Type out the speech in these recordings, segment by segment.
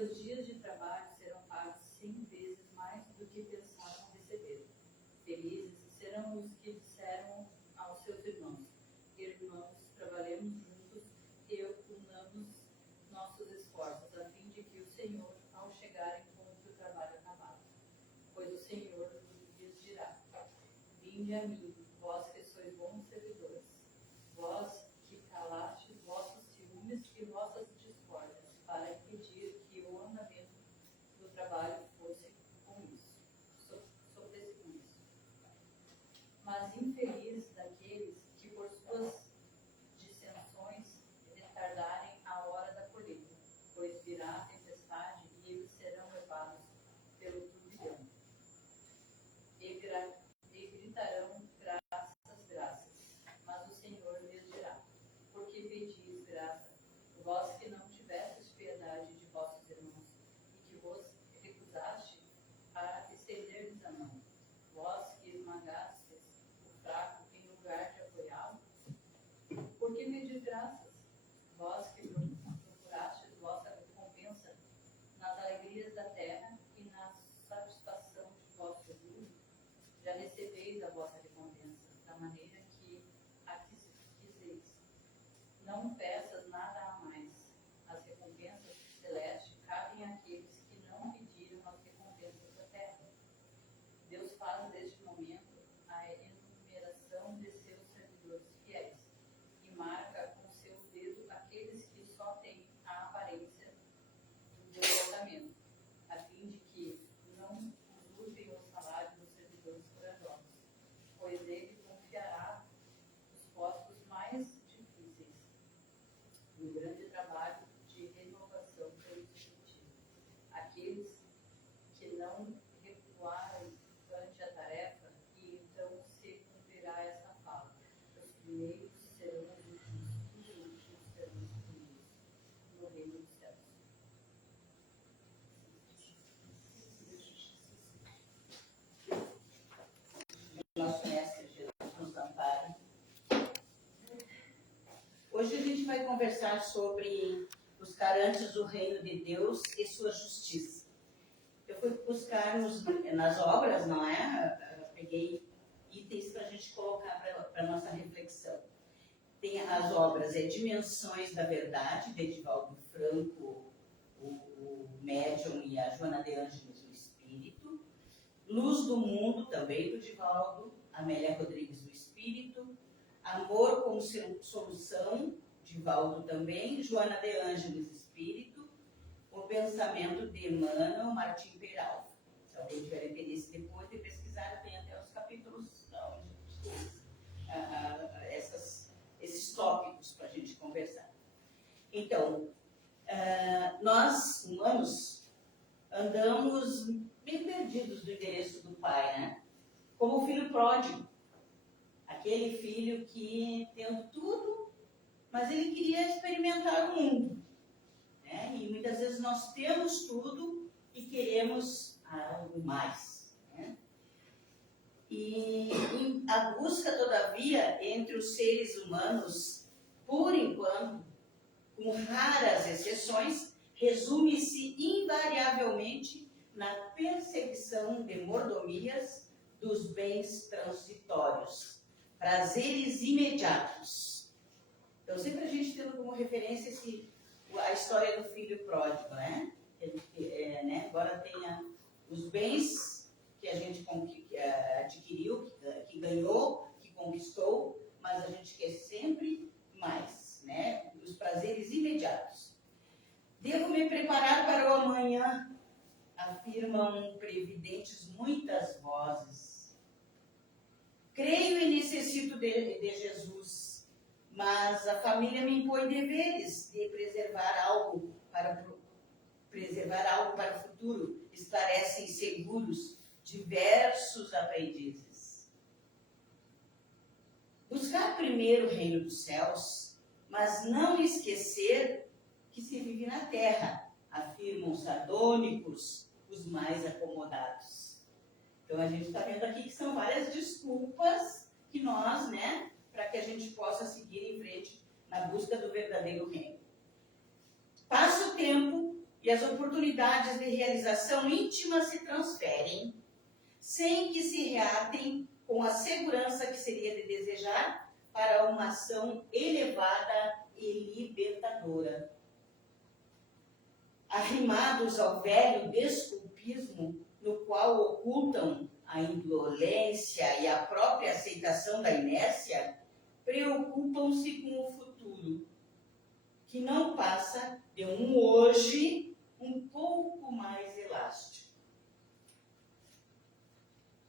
seus dias de trabalho serão pagos 100 vezes mais do que pensaram receber. Felizes serão os que disseram aos seus irmãos: irmãos, trabalhemos juntos e unamos nossos esforços, a fim de que o Senhor, ao chegar, encontre o trabalho acabado. Pois o Senhor lhes dirá: vinde a mim, vós que sois bons servidores, vós que calastes vossos ciúmes e vossas discórdias, para impedir que o andamento do trabalho fosse com isso, sofresse com isso. Mas infeliz daqueles que por suas dissensões retardarem a hora da colheita, pois virá a tempestade e eles serão levados pelo turbilhão. E gritarão graças, mas o Senhor lhes dirá: porque pedis graça, vós que não tivestes piedade de vossos irmãos, e que vos recusaste a estender-lhes a mão, vós que esmagastes o fraco em lugar de apoiá-lo? Por que pedis graças, vós que procurastes vossa recompensa nas alegrias da terra e na satisfação de vosso orgulho? Já recebeis a vossa recompensa, da maneira que a quiseis. Não peças nada a mais. As recompensas celestes cabem àqueles que não pediram as recompensas da terra. Deus faz neste momento a enumeração de seus servidores fiéis e marca com seu dedo aqueles que só têm a aparência do devotamento, a fim de que não usurpem o salário dos servidores corajosos, pois ele confiará os postos mais difíceis no grande trabalho de renovação pelo disruptivo. Aqueles que não recuarem ante a tarefa, e então se cumprirá esta fala: os primeiros serão os últimos, e os últimos serão os primeiros no reino dos céus. Nosso mestre Jesus nos ampare. Hoje a gente vai conversar sobre buscar antes o reino de Deus e sua justiça. Eu fui buscar nas obras, não é? Eu peguei itens para a gente colocar para a nossa reflexão. Tem as obras, Dimensões da Verdade, de Edivaldo Franco, o médium, e a Joana de Ângeles, o espírito. Luz do Mundo, também do Edivaldo, Amélia Rodrigues, do espírito. Amor como Solução, Divaldo também, Joana de Ângeles, espírito. O Pensamento de Emmanuel, Martim Peralva. Se alguém tiver interesse depois de pesquisar, tem até os capítulos esses tópicos para a gente conversar. Então, nós, humanos, andamos bem perdidos do endereço do Pai, né? Como o filho pródigo. Aquele filho que tem tudo, mas ele queria experimentar o mundo. Né? E muitas vezes nós temos tudo e queremos algo mais. Né? E a busca, todavia, entre os seres humanos, por enquanto, com raras exceções, resume-se invariavelmente na perseguição de mordomias dos bens transitórios, prazeres imediatos. Então, sempre a gente tendo como referência a história do filho pródigo, né? Agora tem os bens que a gente adquiriu, que ganhou, que conquistou, mas a gente quer sempre mais, né? Os prazeres imediatos. Devo me preparar para o amanhã, afirmam previdentes muitas vozes. Creio e necessito de Jesus, mas a família me impõe deveres de preservar algo para o futuro. Esclarecem seguros diversos aprendizes. Buscar primeiro o reino dos céus, mas não esquecer que se vive na terra, afirmam sardônicos os mais acomodados. Então a gente está vendo aqui que são várias desculpas que nós, né, para que a gente possa seguir em frente na busca do verdadeiro reino. Passa o tempo e e as oportunidades de realização íntima se transferem, sem que se reatem com a segurança que seria de desejar para uma ação elevada e libertadora. Arrimados ao velho desculpismo, no qual ocultam a indolência e a própria aceitação da inércia, preocupam-se com o futuro, que não passa de um hoje um pouco mais elástico.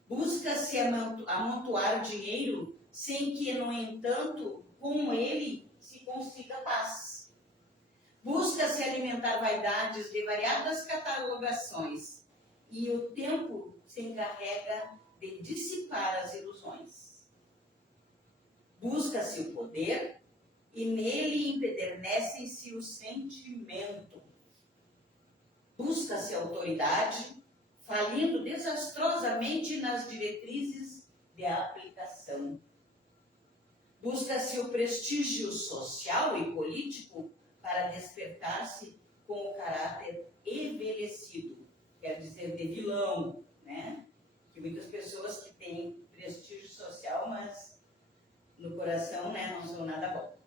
Busca-se amontoar dinheiro sem que, no entanto, com ele se consiga paz. Busca-se alimentar vaidades de variadas catalogações e o tempo se encarrega de dissipar as ilusões. Busca-se o poder e nele empedernecem-se o sentimento. Busca-se a autoridade, falindo desastrosamente nas diretrizes de aplicação. Busca-se o prestígio social e político para despertar-se com o caráter envelhecido, quer dizer, de vilão, né? Que muitas pessoas que têm prestígio social, mas no coração, né, não são nada bom.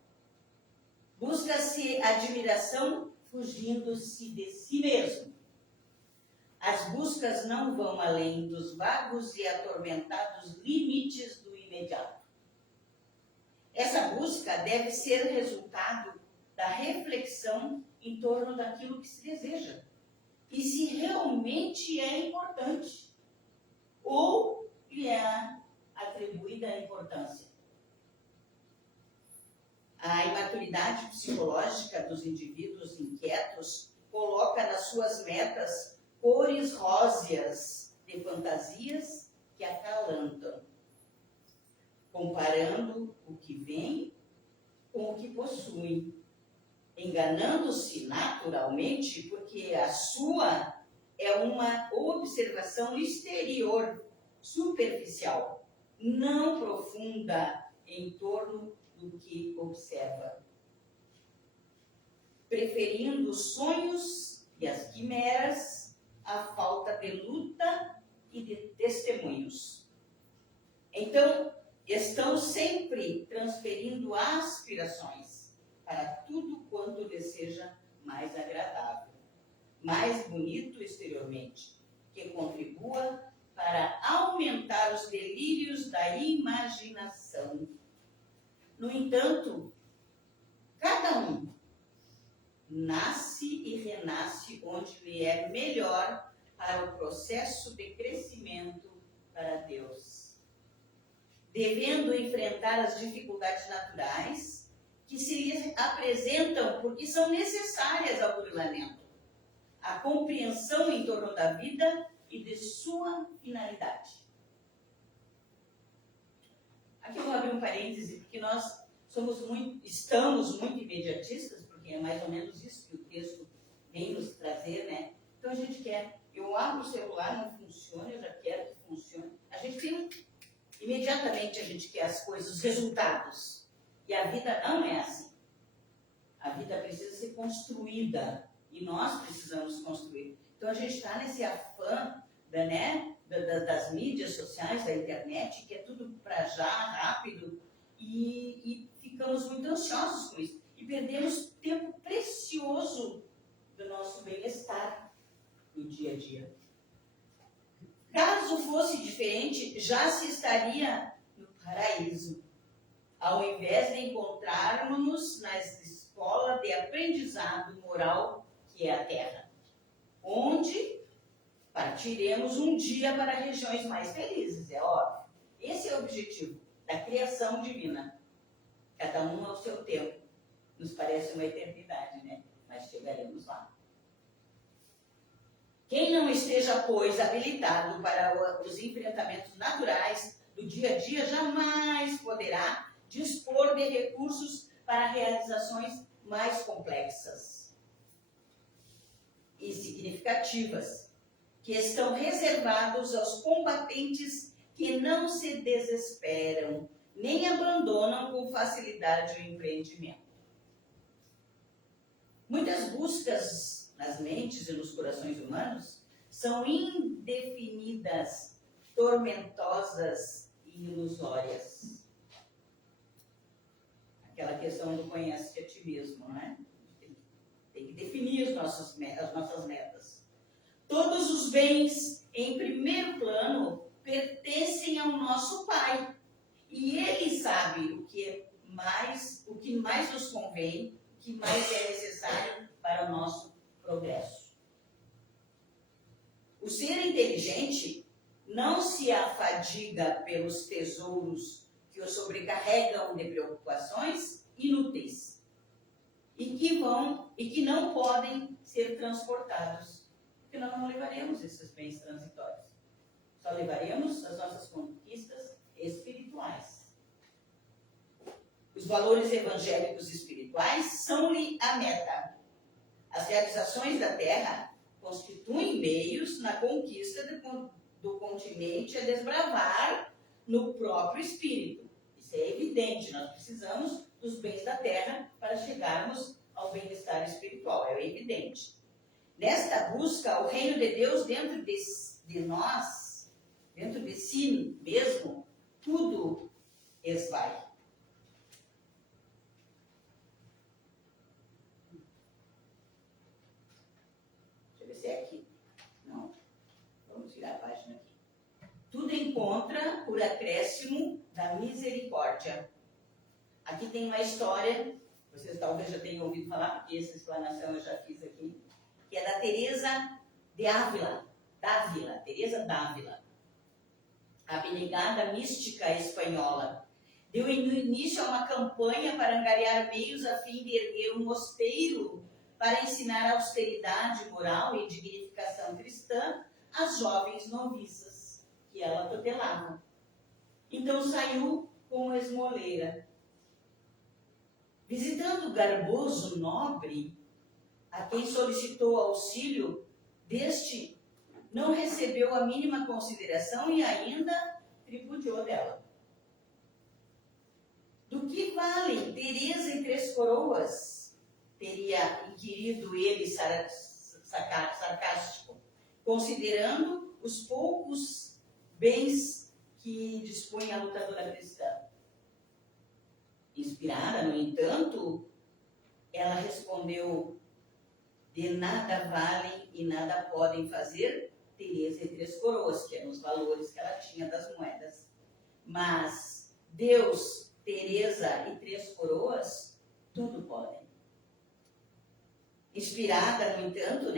Busca-se admiração fugindo-se de si mesmo. As buscas não vão além dos vagos e atormentados limites do imediato. Essa busca deve ser resultado da reflexão em torno daquilo que se deseja e se realmente é importante ou lhe é atribuída a importância. A imaturidade psicológica dos indivíduos inquietos coloca nas suas metas cores róseas de fantasias que acalantam, comparando o que vem com o que possui, enganando-se naturalmente porque a sua é uma observação exterior, superficial, não profunda em torno do que observa, preferindo os sonhos e as quimeras à falta de luta e de testemunhos. Então, estão sempre transferindo aspirações para tudo quanto lhes seja mais agradável, mais bonito exteriormente, que contribua para aumentar os delírios da imaginação. No entanto, cada um nasce e renasce onde lhe é melhor para o processo de crescimento para Deus, devendo enfrentar as dificuldades naturais que se lhe apresentam porque são necessárias ao burilamento, a compreensão em torno da vida e de sua finalidade. Aqui eu vou abrir um parêntese, porque nós estamos muito imediatistas, porque é mais ou menos isso que o texto vem nos trazer, né? Então a gente quer, eu abro o celular, não funciona, eu já quero que funcione. A gente tem, imediatamente a gente quer as coisas, os resultados. E a vida não é assim. A vida precisa ser construída, e nós precisamos construir. Então a gente está nesse afã das mídias sociais, da internet, que é tudo para já, rápido, e ficamos muito ansiosos com isso. E perdemos tempo precioso do nosso bem-estar no dia a dia. Caso fosse diferente, já se estaria no paraíso, ao invés de encontrarmos-nos na escola de aprendizado moral que é a Terra, onde partiremos um dia para regiões mais felizes, é óbvio. Esse é o objetivo da criação divina. Cada um ao seu tempo. Nos parece uma eternidade, né? Mas chegaremos lá. Quem não esteja, pois, habilitado para os enfrentamentos naturais do dia a dia, jamais poderá dispor de recursos para realizações mais complexas e significativas, que estão reservados aos combatentes que não se desesperam, nem abandonam com facilidade o empreendimento. Muitas buscas nas mentes mentes e nos corações humanos são indefinidas, tormentosas e ilusórias. Aquela questão do conhece-te a ti mesmo, não é? Tem que definir as nossas metas. Todos os bens, em primeiro plano, pertencem ao nosso Pai. E Ele sabe o que mais nos convém, o que mais é necessário para o nosso progresso. O ser inteligente não se afadiga pelos tesouros que o sobrecarregam de preocupações inúteis e que não podem ser transportados, porque nós não levaremos esses bens transitórios. Só levaremos as nossas conquistas espirituais. Os valores evangélicos espirituais são-lhe a meta. As realizações da Terra constituem meios na conquista do continente a desbravar no próprio espírito. Isso é evidente, nós precisamos dos bens da Terra para chegarmos ao bem-estar espiritual, é evidente. Nesta busca, o reino de Deus dentro de nós, dentro de si mesmo, tudo esvai. Deixa eu ver se é aqui. Não. Vamos virar a página aqui. Tudo encontra por acréscimo da misericórdia. Aqui tem uma história, vocês talvez já tenham ouvido falar, porque essa explanação eu já fiz aqui, que é da Teresa de Ávila, Teresa d'Ávila, a abnegada mística espanhola. Deu início a uma campanha para angariar meios a fim de erguer um mosteiro para ensinar austeridade moral e dignificação cristã às jovens noviças que ela tutelava. Então saiu com esmoleira. Visitando o garboso nobre, a quem solicitou auxílio, deste não recebeu a mínima consideração e ainda tripudiou dela. Do que valem Teresa e Três Coroas? Teria inquirido ele sarcástico, considerando os poucos bens que dispõe a lutadora cristã. Inspirada, no entanto, ela respondeu: de nada valem e nada podem fazer Teresa e Três Coroas, que eram os valores que ela tinha das moedas. Mas Deus, Teresa e Três Coroas, tudo podem. Inspirada, no entanto,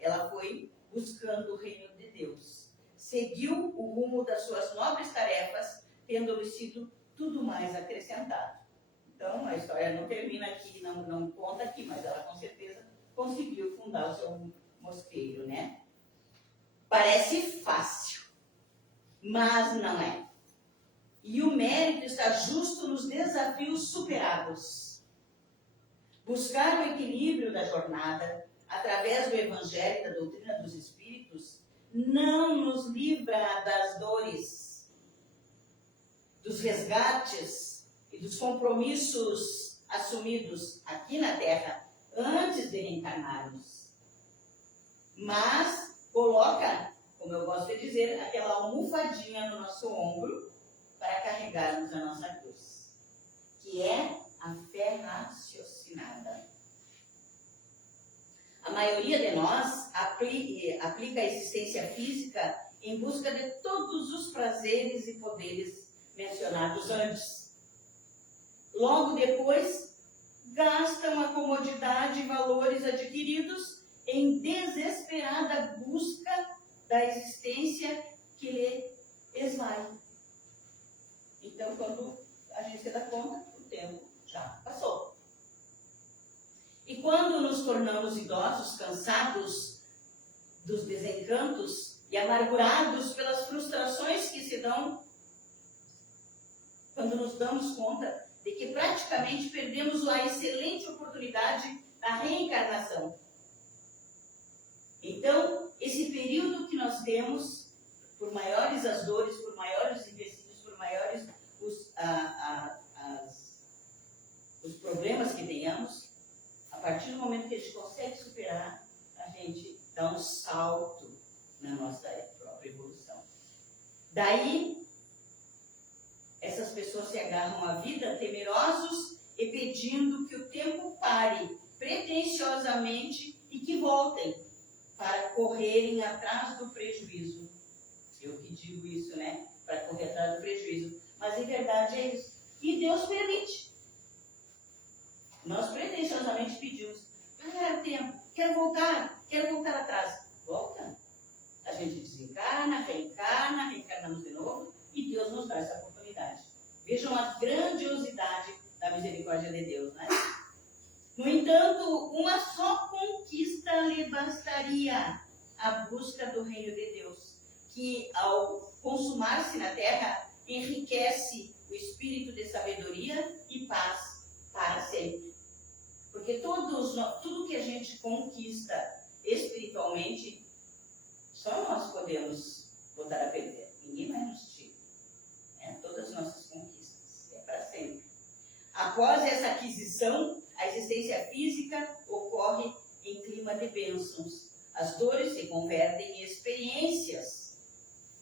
ela foi buscando o reino de Deus. Seguiu o rumo das suas nobres tarefas, tendo-lhe sido tudo mais acrescentado. Então, a história não termina aqui, não conta aqui, mas ela com certeza conseguiu fundar o seu mosteiro, né? Parece fácil, mas não é. E o mérito está justo nos desafios superados. Buscar o equilíbrio da jornada, através do Evangelho e da doutrina dos Espíritos, não nos livra das dores, dos resgates e dos compromissos assumidos aqui na Terra antes de reencarnarmos. Mas coloca, como eu gosto de dizer, aquela almofadinha no nosso ombro para carregarmos a nossa cruz, que é a fé raciocinada. A maioria de nós aplica a existência física em busca de todos os prazeres e poderes mencionados antes. Logo depois, gastam a comodidade e valores adquiridos em desesperada busca da existência que lhe esvai. Então, quando a gente se dá conta, o tempo já passou. E quando nos tornamos idosos, cansados dos desencantos e amargurados pelas frustrações que se dão, quando nos damos conta de que praticamente perdemos a excelente oportunidade da reencarnação. Então, esse período que nós temos, por maiores as dores, por maiores os empecilhos, por maiores os problemas que tenhamos, a partir do momento que a gente consegue superar, dá um salto na nossa própria evolução. Daí, essas pessoas se agarram à vida temerosos e pedindo que o tempo pare pretensiosamente e que voltem para correrem atrás do prejuízo. Eu que digo isso, né? Para correr atrás do prejuízo. Mas em verdade é isso. E Deus permite. Nós pretensiosamente pedimos, o tempo, quero voltar atrás. Volta. A gente desencarna, reencarnamos de novo e Deus nos dá essa oportunidade. Vejam a grandiosidade da misericórdia de Deus, né? No entanto, uma só conquista lhe bastaria, a busca do reino de Deus, que ao consumar-se na terra, enriquece o espírito de sabedoria e paz para sempre. Porque tudo que a gente conquista espiritualmente, só nós podemos botar a perder. Ninguém vai nos tirar. Todas as nossas conquistas. É para sempre. Após essa aquisição, a existência física ocorre em clima de bênçãos. As dores se convertem em experiências.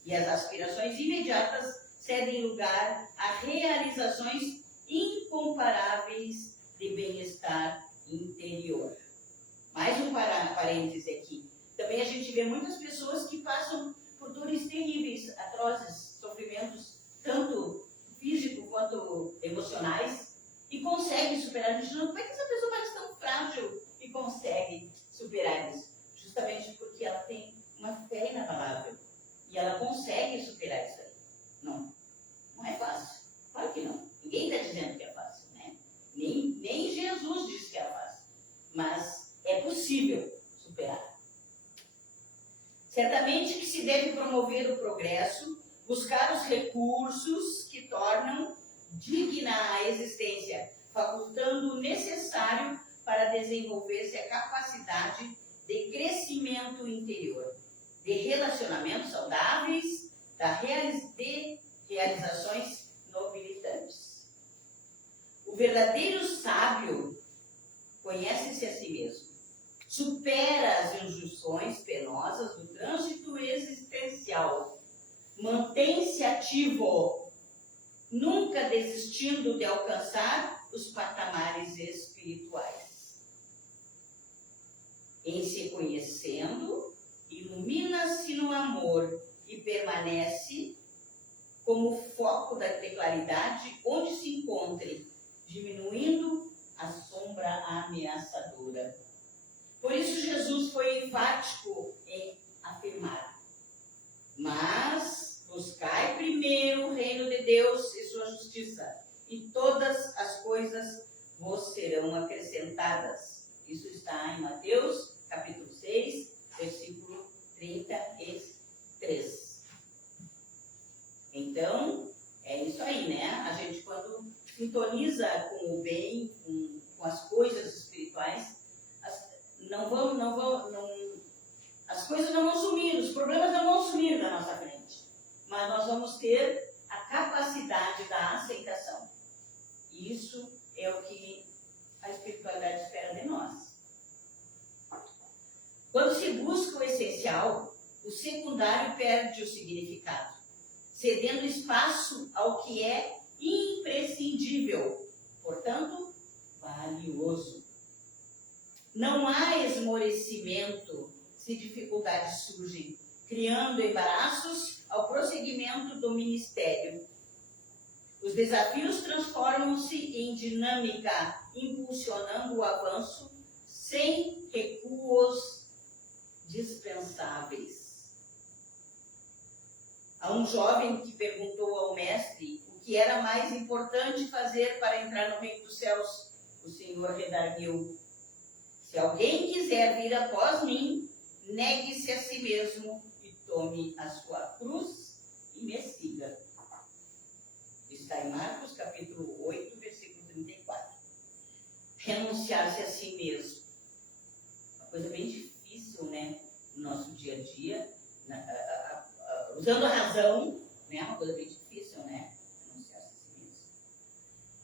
E as aspirações imediatas cedem lugar a realizações incomparáveis de bem-estar interior. Mais um parêntese aqui. Também a gente vê muitas pessoas que passam por dores terríveis, atrozes, sofrimentos, tanto físicos quanto emocionais, e conseguem superar. A gente não, como é que essa pessoa parece tão frágil e consegue superar isso? Justamente porque ela tem uma fé inabalável. E ela consegue superar isso aí. Não é fácil. Claro que não. Ninguém está dizendo que é fácil, né? Nem Jesus disse que era fácil. Mas é possível superar. Certamente que se deve promover o progresso, buscar os recursos que tornam digna a existência, facultando o necessário para desenvolver-se a capacidade de crescimento interior, de relacionamentos saudáveis, de realizações nobilitantes. O verdadeiro sábio conhece-se a si mesmo, supera as injunções penosas do trânsito existencial, mantém-se ativo, nunca desistindo de alcançar os patamares espirituais. Em se conhecendo, ilumina-se no amor e permanece como foco da claridade onde se encontre, diminuindo a sombra ameaçadora. Por isso Jesus foi enfático em afirmar: mas buscai primeiro o reino de Deus e sua justiça, e todas as coisas vos serão acrescentadas. Isso está em Mateus, capítulo 6, versículo 33. Então, é isso aí, né? A gente, quando sintoniza com o bem, com as coisas espirituais, as coisas não vão sumir, os problemas não vão sumir da nossa frente. Mas nós vamos ter a capacidade da aceitação. E isso é o que a espiritualidade espera de nós. Quando se busca o essencial, o secundário perde o significado, cedendo espaço ao que é imprescindível, portanto, valioso. Não há esmorecimento se dificuldades surgem, criando embaraços ao prosseguimento do ministério. Os desafios transformam-se em dinâmica, impulsionando o avanço sem recuos dispensáveis. Há um jovem que perguntou ao mestre o que era mais importante fazer para entrar no reino dos céus. O Senhor redarguiu: se alguém quiser vir após mim, negue-se a si mesmo e tome a sua cruz e me siga. Está em Marcos, capítulo 8, versículo 34. Renunciar-se a si mesmo. Uma coisa bem difícil, né? No nosso dia a dia. Usando a razão, né? Uma coisa bem difícil, né? Renunciar-se a si mesmo.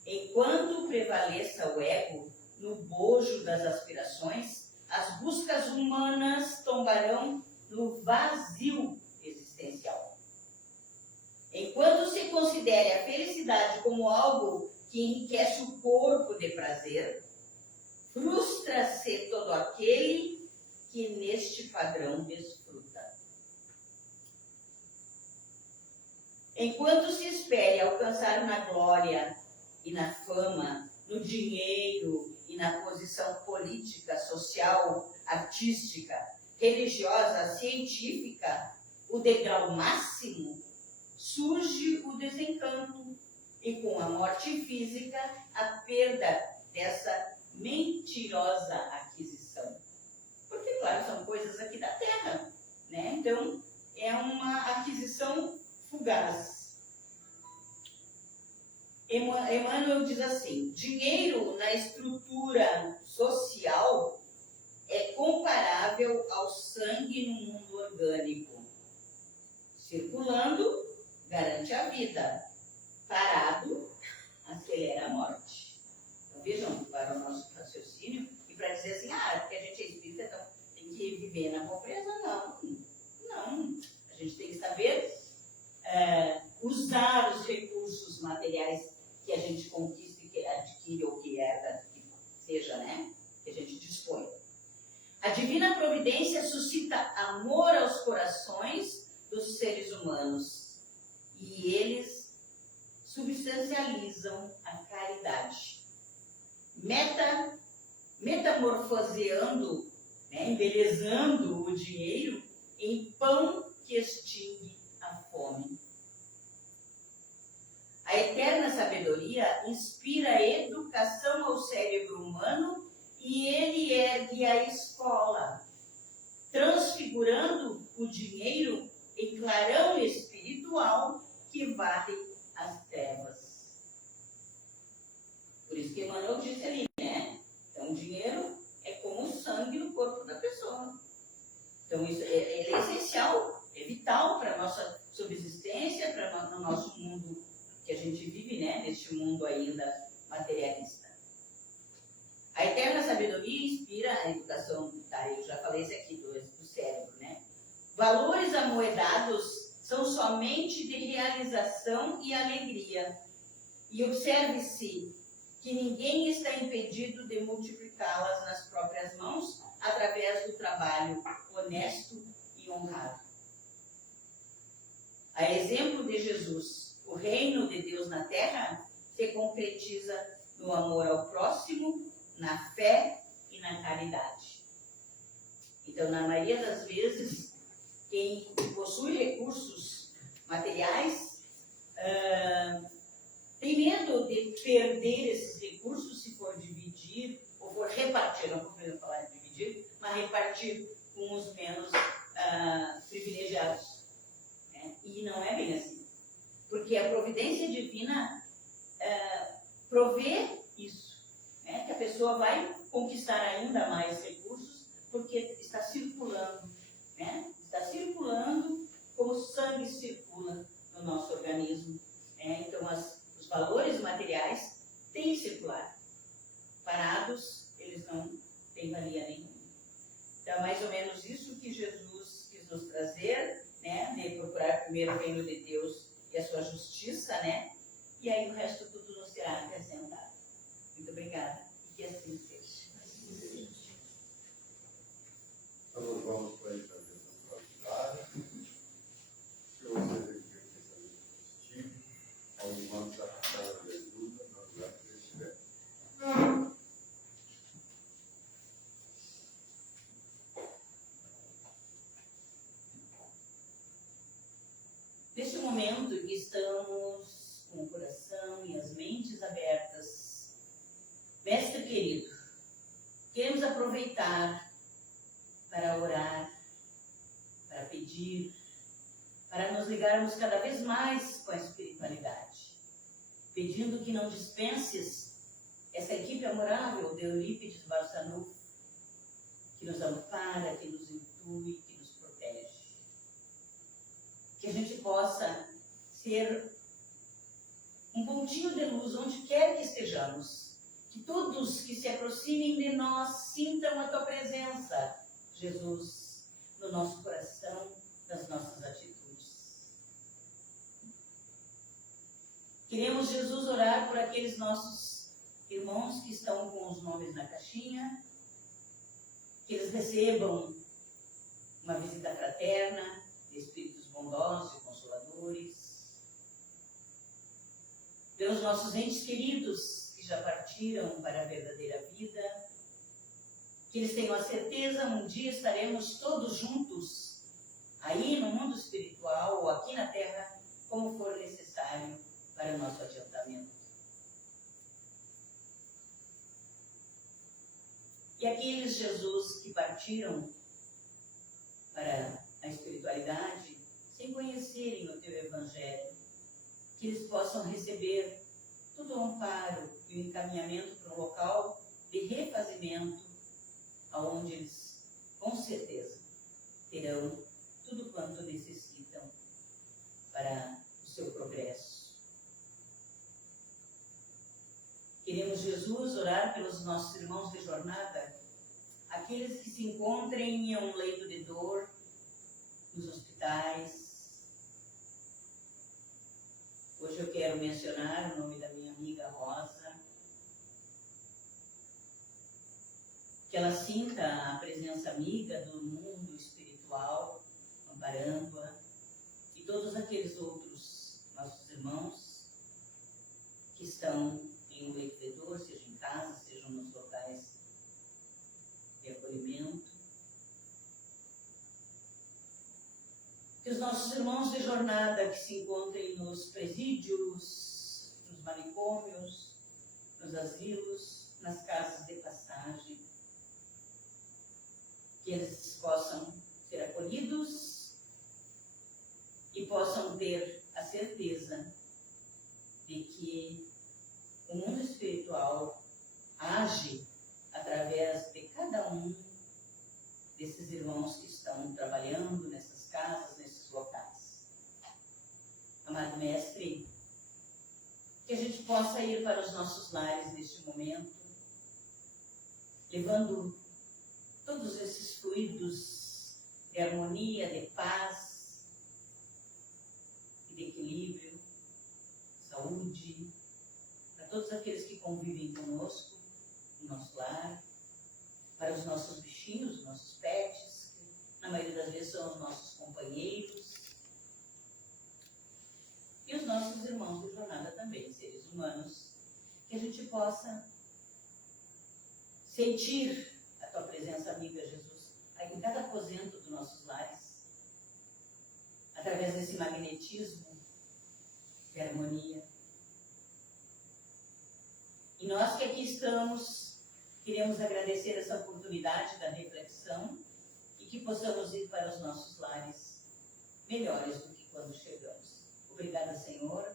Enquanto prevaleça o ego no bojo das aspirações, as buscas buscas humanas tombarão no vazio existencial. Enquanto se considere a felicidade como algo que enriquece o corpo de prazer, frustra-se todo aquele que neste padrão desfruta. Enquanto se espere alcançar na glória e na fama, no dinheiro e na posição política, social, artística, religiosa, científica, o degrau máximo, surge o desencanto e, com a morte física, a perda dessa mentirosa aquisição. Porque, claro, são coisas aqui da Terra, né? Então, é uma aquisição fugaz. Emmanuel diz assim: dinheiro na estrutura social é comparável ao sangue no mundo orgânico. Circulando, garante a vida. Parado, acelera a morte. Então vejam, para o nosso raciocínio, e para dizer assim, porque a gente é espírita, então tem que viver na pobreza, não. A gente tem que saber usar os recursos materiais que a gente conquista e que adquire ou que herda, que seja, né? Que a gente dispõe. A divina providência suscita amor aos corações dos seres humanos e eles substancializam a caridade, metamorfoseando, né, embelezando o dinheiro em pão que extingue a fome. A eterna sabedoria inspira a educação ao cérebro humano e ele ergue a escola, transfigurando o dinheiro em clarão espiritual que varre as trevas. Por isso que Emmanuel disse ali, né? Então, o dinheiro é como o sangue no corpo da pessoa. Então, isso é essencial, é vital para a nossa subsistência, para o nosso mundo que a gente vive, né? Neste mundo ainda materialista. A eterna sabedoria inspira a educação, eu já falei isso aqui do cérebro, né? Valores amoedados são somente de realização e alegria. E observe-se que ninguém está impedido de multiplicá-las nas próprias mãos através do trabalho honesto e honrado. A exemplo de Jesus, o reino de Deus na terra se concretiza no amor ao próximo, na fé e na caridade. Então, na maioria das vezes, quem possui recursos materiais tem medo de perder esses recursos se for dividir ou for repartir, não vou falar de dividir, mas repartir com os menos privilegiados. Né? E não é bem assim. Porque a providência divina provê isso, né? Que a pessoa vai conquistar ainda mais recursos porque está circulando, né? Está circulando como o sangue circula no nosso organismo. Né? Então, os valores materiais têm que circular. Parados, eles não têm valia nenhuma. Então, é mais ou menos isso que Jesus quis nos trazer, né? De procurar primeiro o reino de Deus e a sua justiça, né? E aí o resto tudo nos será acrescentado. Muito obrigada. E que assim seja. Então, vamos para a intervenção partidária. Se você tem pensamento positivo, alguma sacada de ajuda, nós vamos receber. Neste momento em que estamos com o coração e as mentes abertas, Mestre querido, queremos aproveitar para orar, para pedir, para nos ligarmos cada vez mais com a espiritualidade, pedindo que não dispenses essa equipe amorável de Eurípides Barçanufo, que nos ampara, que nos intui, que nos protege. Que a gente possa ser um pontinho de luz onde quer que estejamos. Que todos que se aproximem de nós sintam a tua presença, Jesus no nosso coração, nas nossas atitudes. Queremos, Jesus, orar por aqueles nossos irmãos que estão com os nomes na caixinha, que eles recebam uma visita fraterna de espíritos bondosos e consoladores. Pelos nossos entes queridos que já partiram para a verdadeira vida, que eles tenham a certeza, um dia estaremos todos juntos, aí no mundo espiritual ou aqui na Terra, como for necessário para o nosso adiantamento. E aqueles, Jesus, que partiram para a espiritualidade, sem conhecerem o Teu Evangelho, que eles possam receber todo o amparo e o encaminhamento para um local de refazimento, onde eles, com certeza, terão tudo quanto necessitam para o seu progresso. Queremos, Jesus, orar pelos nossos irmãos de jornada, aqueles que se encontrem em um leito de dor, nos hospitais. Hoje eu quero mencionar o nome da minha amiga Rosa, que ela sinta a presença amiga do mundo espiritual, amparando-a, e todos aqueles outros nossos irmãos que estão em um leito de dor, seja em casa, sejam nos locais de acolhimento. Que os nossos irmãos de jornada que se encontrem nos presídios, nos manicômios, nos asilos, nas casas de passagem, que eles possam ser acolhidos e possam ter a certeza de que o mundo espiritual age através de cada um desses irmãos que estão trabalhando nessas casas, nesses locais. Amado Mestre, que a gente possa ir para os nossos lares neste momento, levando todos esses fluidos de harmonia, de paz e de equilíbrio, saúde, para todos aqueles que convivem conosco, no nosso lar, para os nossos bichinhos, os nossos pets, que na maioria das vezes são os nossos companheiros, e os nossos irmãos de jornada também, seres humanos, que a gente possa sentir a Tua presença amiga, Jesus, aí em cada aposento dos nossos lares, através desse magnetismo de harmonia. E nós que aqui estamos, queremos agradecer essa oportunidade da reflexão e que possamos ir para os nossos lares melhores do que quando chegamos. Obrigada, Senhor,